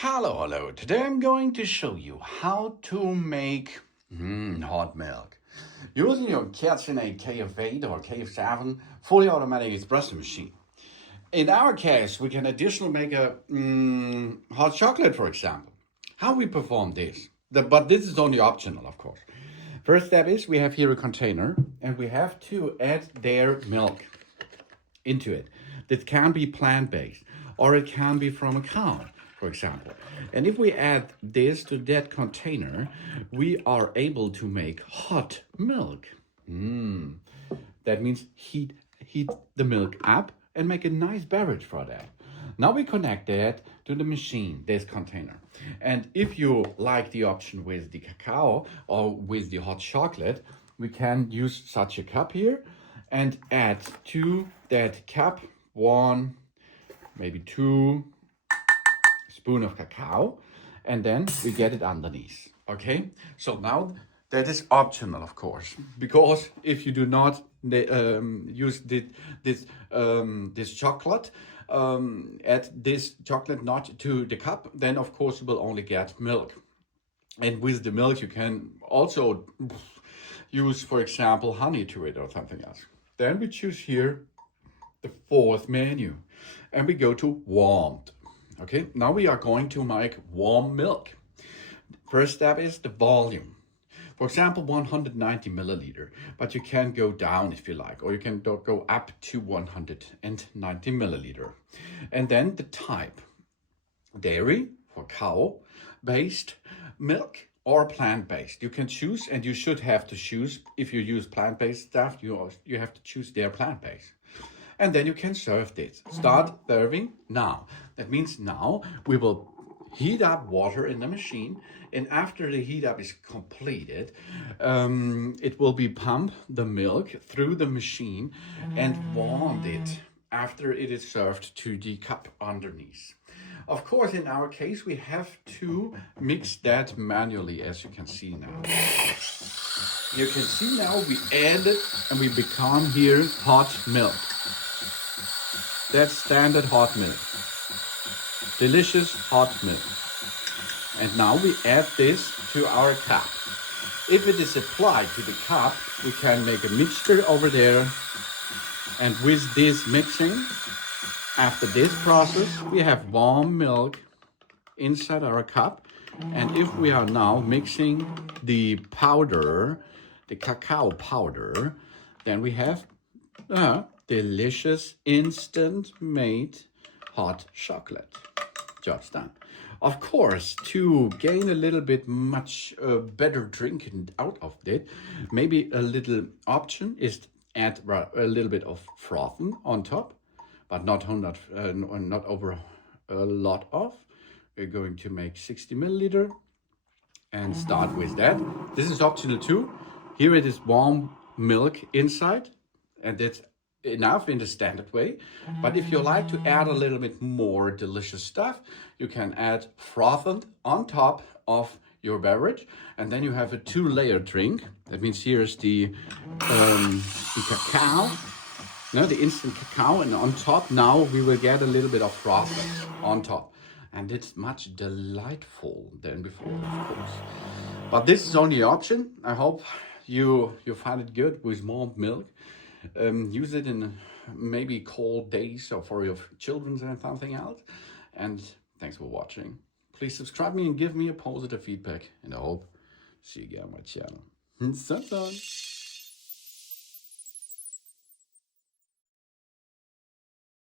Hello. Today I'm going to show you how to make hot milk using your KitchenAid KF8 or KF7 fully automatic espresso machine. In our case, we can additionally make a hot chocolate, for example. How we perform this? But this is only optional, of course. First step is we have here a container and we have to add their milk into it. This can be plant-based or it can be from a cow, for example. And if we add this to that container, we are able to make hot milk. That means heat the milk up and make a nice beverage for that. Now we connect that to the machine, this container. And if you like the option with the cacao or with the hot chocolate, we can use such a cup here and add to that cup 1, maybe 2 spoon of cacao, and then we get it underneath. Okay, so now that is optional, of course, because if you do not use this chocolate, add this chocolate not to the cup, then of course you will only get milk. And with the milk you can also use, for example, honey to it or something else. Then we choose here the 4th menu and we go to warmed. Okay, now we are going to make warm milk. First step is the volume. For example, 190 milliliter, but you can go down if you like, or you can go up to 190 milliliter. And then the type, dairy for cow-based milk or plant-based. You can choose, and you should have to choose. If you use plant-based stuff, you have to choose their plant-based. And then you can serve this. Start serving now. That means now we will heat up water in the machine, and after the heat up is completed, it will be pump the milk through the machine and warm it after it is served to the cup underneath. Of course, in our case, we have to mix that manually, as you can see now. You can see now we add it and we become here hot milk. That's standard hot milk. Delicious hot milk. And now we add this to our cup. If it is applied to the cup, we can make a mixture over there. And with this mixing, after this process, we have warm milk inside our cup. And if we are now mixing the powder, the cacao powder, then we have delicious instant made hot chocolate. Job's done. Of course, to gain a little bit much better drinking out of it, maybe a little option is to add a little bit of frothing on top, but not over a lot of. We're going to make 60 milliliter and start with that. This is optional too. Here it is warm milk inside, and that's enough in the standard way. But if you like to add a little bit more delicious stuff, you can add frothing on top of your beverage, and then you have a 2-layer drink. That means here's the cacao, the instant cacao, and on top now we will get a little bit of frothing on top, and it's much delightful than before, of course. But this is only an option. I hope you find it good with more milk. Use it in maybe cold days or for your children and something else. And thanks for watching. Please subscribe me and give me a positive feedback. And I hope see you again on my channel. So long.